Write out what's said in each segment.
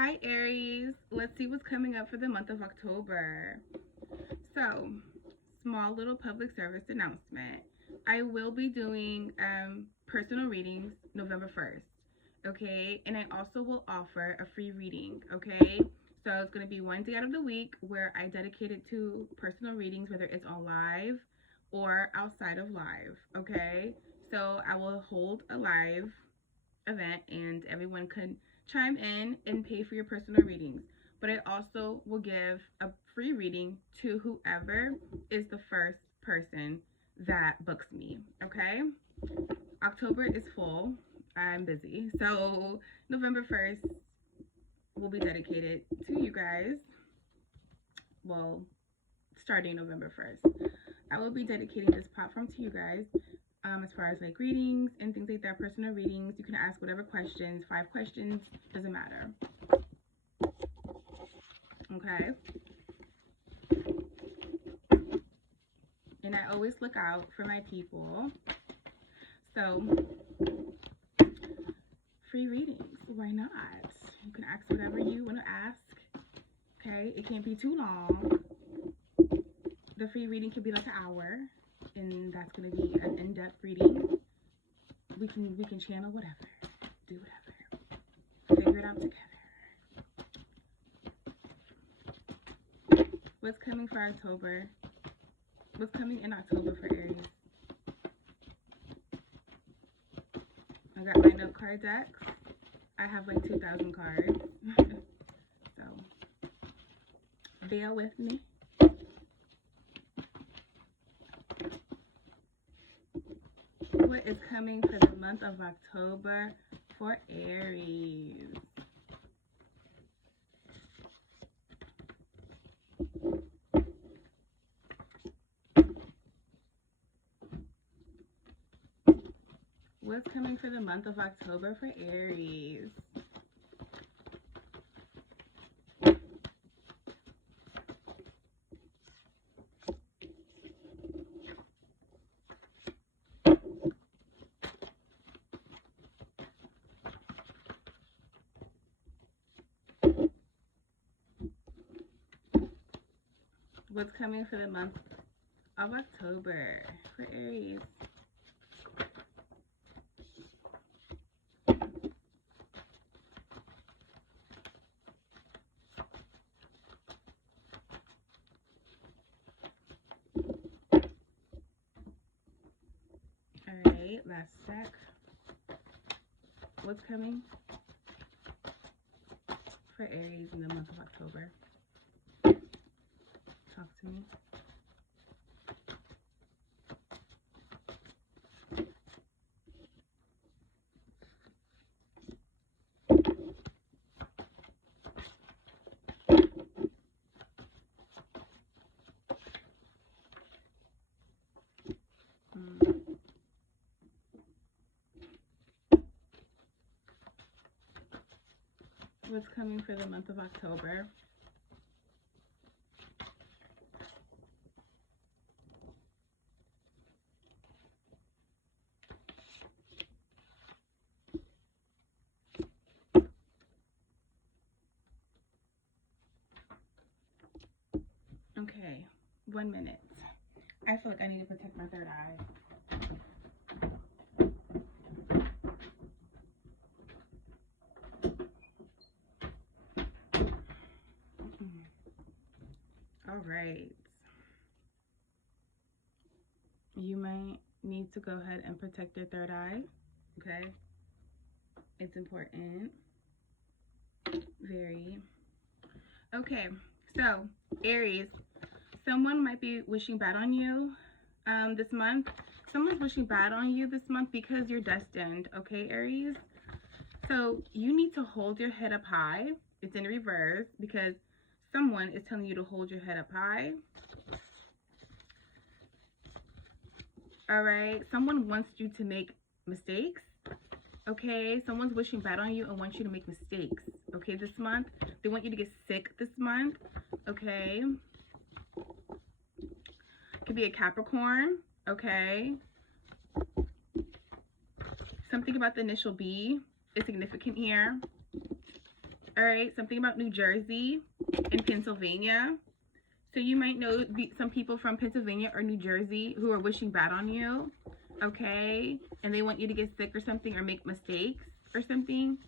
Hi Aries, let's see what's coming up for the month of October. So, small little public service announcement. I will be doing personal readings November 1st, okay? And I also will offer a free reading, okay? So it's going to be one day out of the week where I dedicate it to personal readings, whether it's on live or outside of live, okay? So I will hold a live event and everyone can chime in and pay for your personal readings. But I also will give a free reading to whoever is the first person that books me, okay? October is full. I'm busy. So November 1st will be dedicated to you guys. Well, starting November 1st. I will be dedicating this platform to you guys. As far as like readings and things like that, personal readings, you can ask whatever questions, 5 questions, doesn't matter. Okay. And I always look out for my people. So, free readings, why not? You can ask whatever you want to ask. Okay, it can't be too long. The free reading could be like an hour, and that's gonna be an in-depth reading. We can channel whatever, do whatever, figure it out together. What's coming for October? What's coming in October for Aries? I got my note card decks. I have like 2,000 cards. So, bear with me. What is coming for the month of October for Aries? What's coming for the month of October for Aries? What's coming for the month of October for Aries? Alright, last sec. What's coming for Aries in the month of October? Talk to me. What's coming for the month of October? Okay, 1 minute. I feel like I need to protect my third eye. All right. You might need to go ahead and protect your third eye. Okay. It's important. Very. Okay. So, Aries, someone might be wishing bad on you this month. Someone's wishing bad on you this month because you're destined. Okay, Aries? So, you need to hold your head up high. It's in reverse because someone is telling you to hold your head up high. All right, someone wants you to make mistakes. Okay, someone's wishing bad on you and wants you to make mistakes. Okay, this month they want you to get sick this month. Okay, could be a Capricorn. Okay, something about the initial B is significant here. All right, something about New Jersey and Pennsylvania. So you might know some people from Pennsylvania or New Jersey who are wishing bad on you, okay? And they want you to get sick or something or make mistakes or something.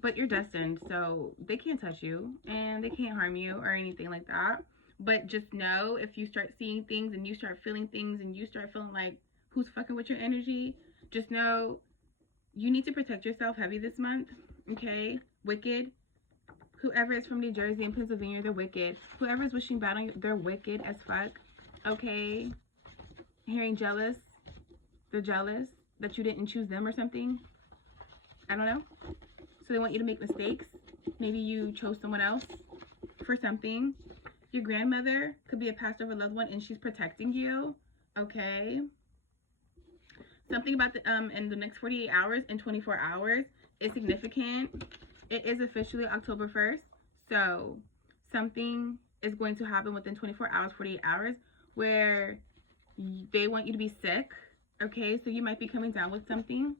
But you're destined, so they can't touch you and they can't harm you or anything like that. But just know, if you start seeing things and you start feeling things and you start feeling like who's fucking with your energy, just know you need to protect yourself heavy this month, okay? Wicked. Whoever is from New Jersey and Pennsylvania, they're wicked. Whoever's wishing bad on you, they're wicked as fuck, okay? Hearing jealous, they're jealous that you didn't choose them or something. I don't know. So they want you to make mistakes. Maybe you chose someone else for something. Your grandmother could be a passed over loved one and she's protecting you, okay? Something about in the next 48 hours and 24 hours is significant. It is officially October 1st, so something is going to happen within 24 hours, 48 hours, where they want you to be sick, okay? So you might be coming down with something,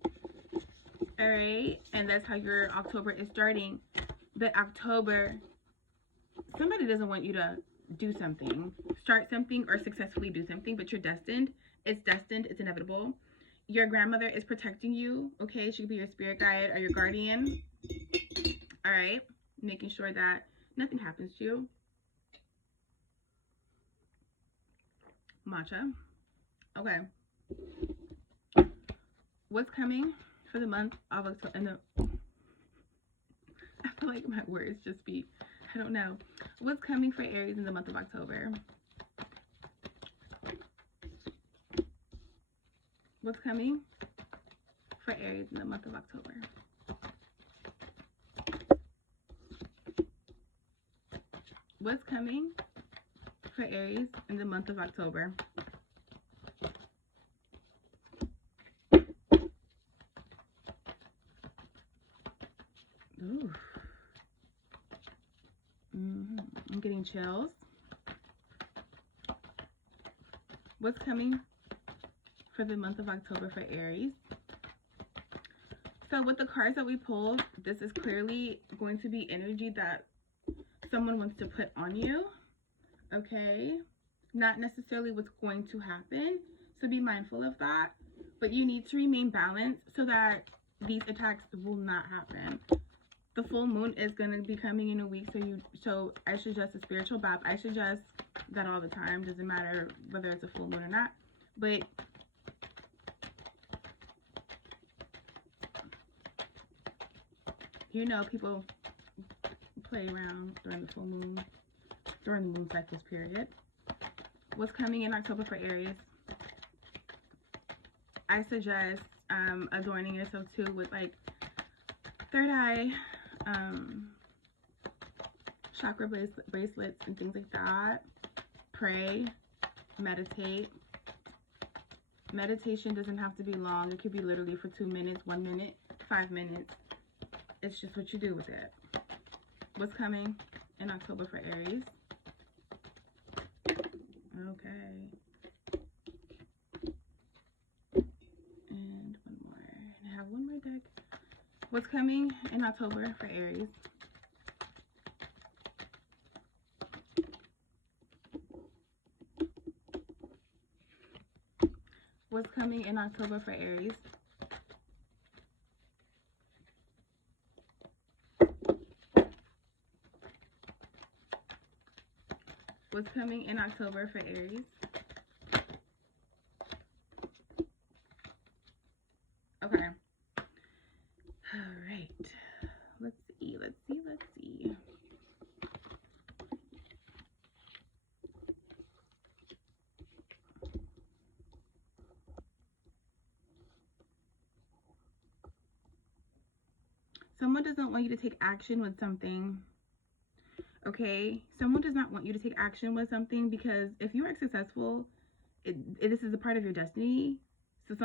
all right? And that's how your October is starting. But October, somebody doesn't want you to do something, start something, or successfully do something, but you're destined. It's destined. It's inevitable. Your grandmother is protecting you, okay? She could be your spirit guide or your guardian. All right, making sure that nothing happens to you. Matcha. Okay. What's coming for the month of October? I feel like my words just be, I don't know. What's coming for Aries in the month of October? What's coming for Aries in the month of October? What's coming for Aries in the month of October? Ooh. I'm getting chills. What's coming for the month of October for Aries? So with the cards that we pulled, this is clearly going to be energy that someone wants to put on you, okay? Not necessarily what's going to happen, so be mindful of that. But you need to remain balanced so that these attacks will not happen. The full moon is going to be coming in a week, so I suggest a spiritual bath. I suggest that all the time. Doesn't matter whether it's a full moon or not. But you know, people play around during the full moon, during the moon cycles period. What's coming in October for Aries? I suggest adorning yourself too with like third eye, chakra bracelets and things like that. Pray, meditate. Meditation doesn't have to be long. It could be literally for 2 minutes, 1 minute, 5 minutes. It's just what you do with it. What's coming in October for Aries? Okay. And one more. And I have one more deck. What's coming in October for Aries? What's coming in October for Aries? What's coming in October for Aries? Okay. All right. Let's see. Someone doesn't want you to take action with something. Okay? Someone does not want you to take action with something because if you are successful, this is a part of your destiny. So it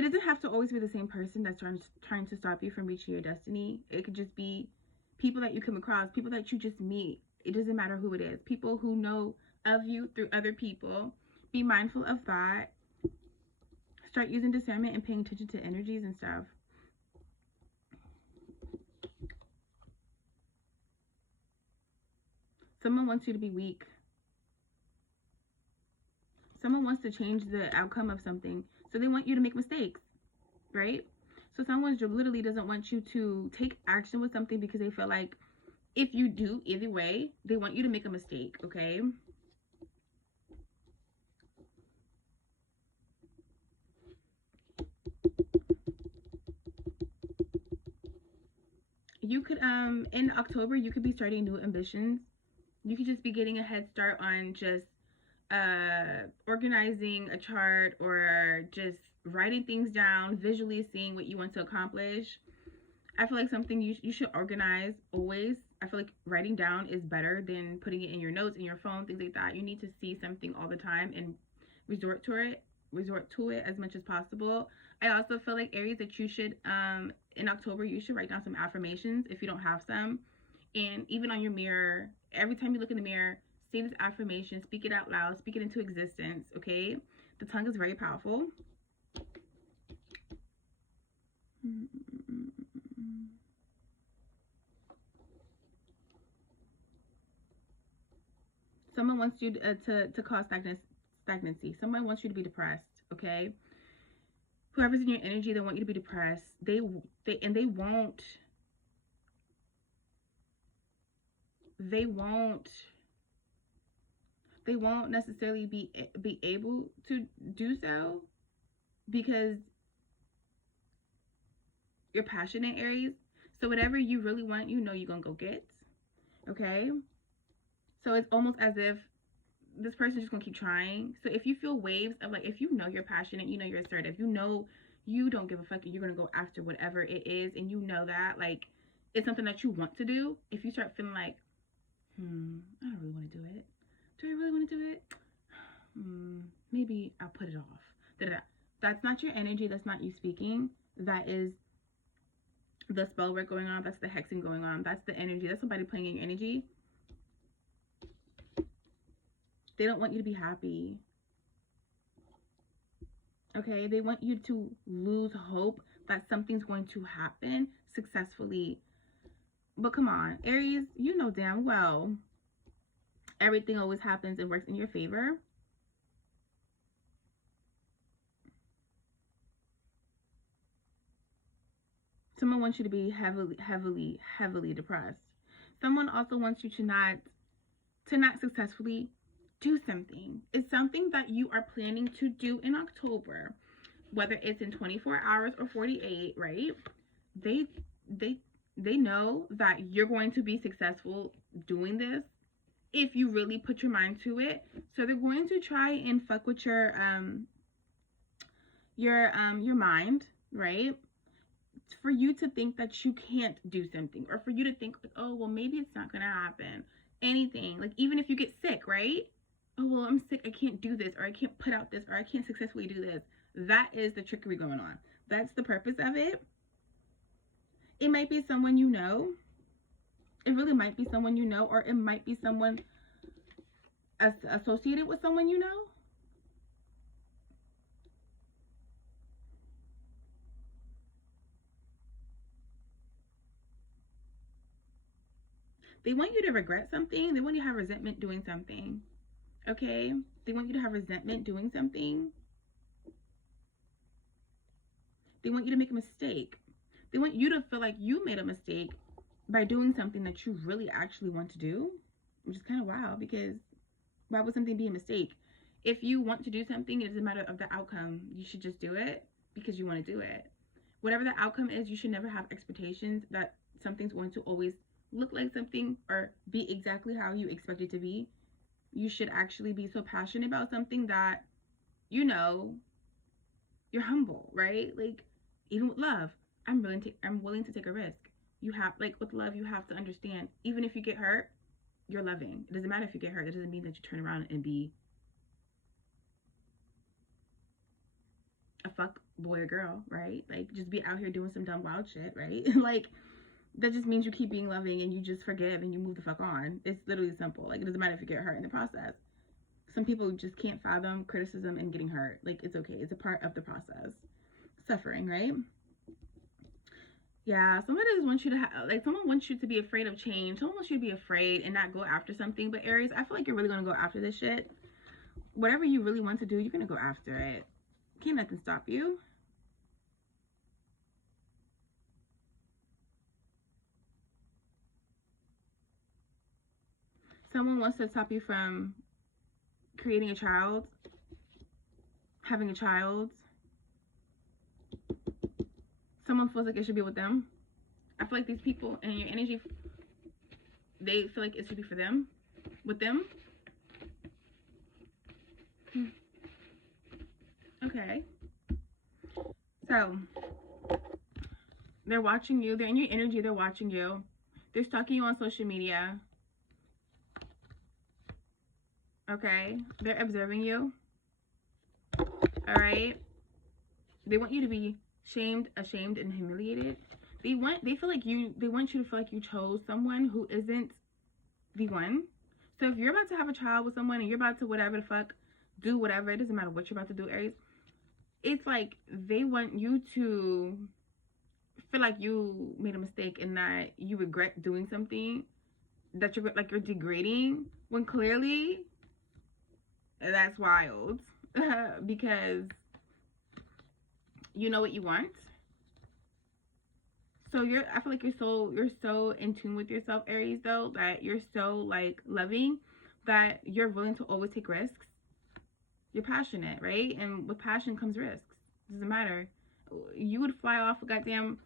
doesn't have to always be the same person that's trying to stop you from reaching your destiny. It could just be people that you come across, people that you just meet. It doesn't matter who it is. People who know of you through other people. Be mindful of that. Start using discernment and paying attention to energies and stuff. Someone wants you to be weak. Someone wants to change the outcome of something. So they want you to make mistakes, right? So someone literally doesn't want you to take action with something because they feel like if you do, either way, they want you to make a mistake, okay? You could, in October, you could be starting new ambitions. You could just be getting a head start on just organizing a chart or just writing things down, visually seeing what you want to accomplish. I feel like something you should organize always. I feel like writing down is better than putting it in your notes, in your phone, things like that. You need to see something all the time and resort to it, resort to it as much as possible. I also feel like Aries that you should in October you should write down some affirmations if you don't have some. And even on your mirror, every time you look in the mirror, say this affirmation, speak it out loud, speak it into existence, okay? The tongue is very powerful. Someone wants you to cause stagnancy. Someone wants you to be depressed, okay? Whoever's in your energy, they want you to be depressed. They they won't necessarily be able to do so because you're passionate, Aries. So whatever you really want, you know you're gonna go get, okay? So it's almost as if this person's just gonna keep trying. So if you feel waves of like, if you know you're passionate, you know you're assertive, you know you don't give a fuck, you're gonna go after whatever it is, and you know that like it's something that you want to do. If you start feeling like, I don't really want to do it. Do I really want to do it? Maybe I'll put it off. Da-da-da. That's not your energy. That's not you speaking. That is the spell work going on. That's the hexing going on. That's the energy. That's somebody playing in your energy. They don't want you to be happy. Okay? They want you to lose hope that something's going to happen successfully. But come on, Aries, you know damn well everything always happens and works in your favor. Someone wants you to be heavily depressed. Someone also wants you to not successfully do something. It's something that you are planning to do in October, whether it's in 24 hours or 48, right? They they they know that you're going to be successful doing this if you really put your mind to it. So they're going to try and fuck with your mind, right? For you to think that you can't do something, or for you to think like, oh well, maybe it's not gonna happen. Anything, like even if you get sick, right? Oh well, I'm sick, I can't do this, or I can't put out this, or I can't successfully do this. That is the trickery going on. That's the purpose of it. It might be someone you know. It really might be someone you know, or it might be someone associated with someone you know. They want you to regret something. They want you to have resentment doing something. Okay? They want you to have resentment doing something. They want you to make a mistake. They want you to feel like you made a mistake by doing something that you really actually want to do, which is kind of wild because why would something be a mistake? If you want to do something, it doesn't matter of the outcome. You should just do it because you want to do it. Whatever the outcome is, you should never have expectations that something's going to always look like something or be exactly how you expect it to be. You should actually be so passionate about something that, you know, you're humble, right? Like, even with love, I'm willing to take a risk. You have, like, with love, you have to understand, even if you get hurt, you're loving. It doesn't matter if you get hurt. It doesn't mean that you turn around and be a fuck boy or girl, right? Like, just be out here doing some dumb wild shit, right? Like, that just means you keep being loving and you just forgive and you move the fuck on. It's literally simple. Like, it doesn't matter if you get hurt in the process. Some people just can't fathom criticism and getting hurt. Like, it's okay. It's a part of the process. Suffering, right? Yeah, somebody just wants you to have, like, someone wants you to be afraid of change. Someone wants you to be afraid and not go after something. But Aries, I feel like you're really gonna go after this shit. Whatever you really want to do, you're gonna go after it. Can't nothing stop you. Someone wants to stop you from creating a child, having a child. Someone feels like it should be with them. I feel like these people and your energy, they feel like it should be for them, with them. Okay. So, they're watching you. They're in your energy. They're watching you. They're stalking you on social media. Okay. They're observing you. All right. They want you to be shamed, ashamed, and humiliated. They want you to feel like you chose someone who isn't the one. So if you're about to have a child with someone and you're about to whatever the fuck, do whatever, it doesn't matter what you're about to do, Aries. It's like they want you to feel like you made a mistake and that you regret doing something, that you're degrading, when clearly that's wild. Because you know what you want. So I feel like you're so in tune with yourself, Aries, though, that you're so like loving that you're willing to always take risks. You're passionate, right? And with passion comes risks. Doesn't matter. You would fly off a goddamn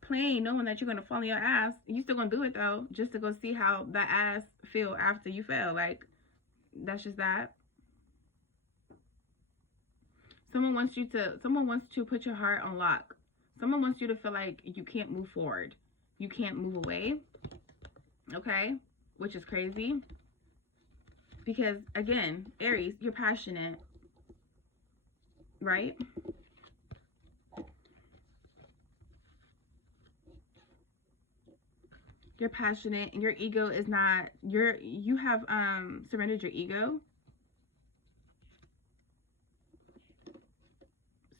plane knowing that you're gonna fall on your ass. You still gonna do it though, just to go see how that ass feel after you fail. Like, that's just that. Someone wants to put your heart on lock. Someone wants you to feel like you can't move forward. You can't move away. Okay? Which is crazy. Because again, Aries, you're passionate. Right? You're passionate and your ego is not you have surrendered your ego.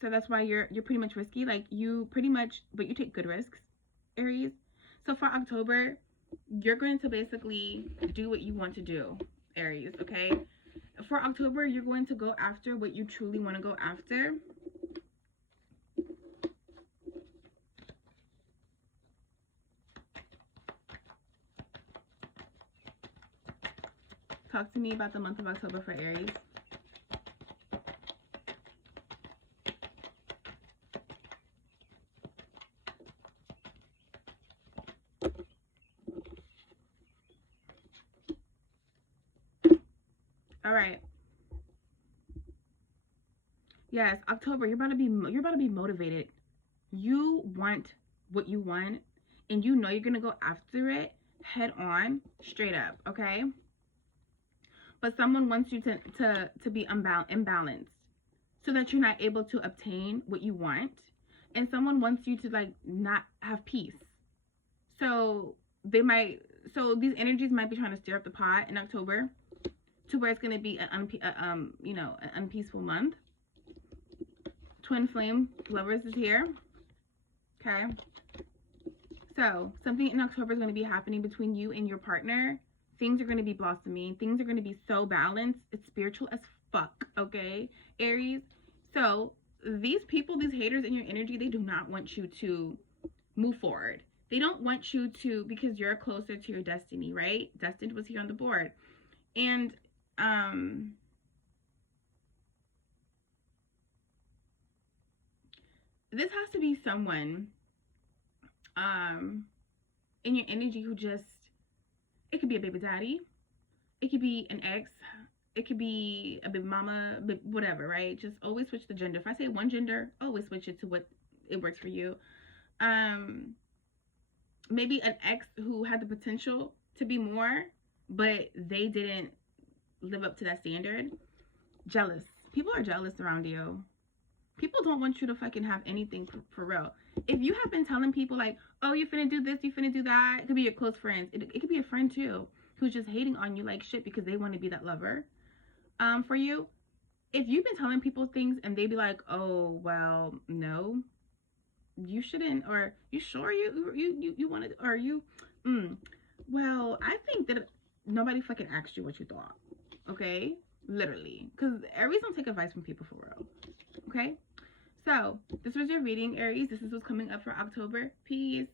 So that's why you're pretty much risky. Like, but you take good risks, Aries. So for October, you're going to basically do what you want to do, Aries, okay? For October, you're going to go after what you truly want to go after. Talk to me about the month of October for Aries. All right. Yes, October, you're about to be motivated. You want what you want, and you know you're going to go after it head on, straight up, okay? But someone wants you to be imbalanced so that you're not able to obtain what you want, and someone wants you to like not have peace. So these energies might be trying to stir up the pot in October to where it's going to be an unpeaceful month. Twin flame lovers is here. Okay. So something in October is going to be happening between you and your partner. Things are going to be blossoming. Things are going to be so balanced. It's spiritual as fuck, okay, Aries? So these people, these haters in your energy, they do not want you to move forward. They don't want you to, because you're closer to your destiny, right? Destined was here on the board. And this has to be someone in your energy who just, it could be a baby daddy, it could be an ex, it could be a baby mama, but whatever, right? Just always switch the gender. If I say one gender, always switch it to what it works for you. Maybe an ex who had the potential to be more, but they didn't live up to that standard. Jealous. People are jealous around you. People don't want you to fucking have anything for real. If you have been telling people like, oh, you finna do this, you finna do that, it could be your close friends. It could be a friend too who's just hating on you like shit because they want to be that lover for you. If you've been telling people things and they be like, oh, well, no, you shouldn't, or you sure you wanted, or you, well, I think that nobody fucking asked you what you thought, okay? Literally, because Aries don't take advice from people for real, okay? So, this was your reading, Aries. This is what's coming up for October. Peace.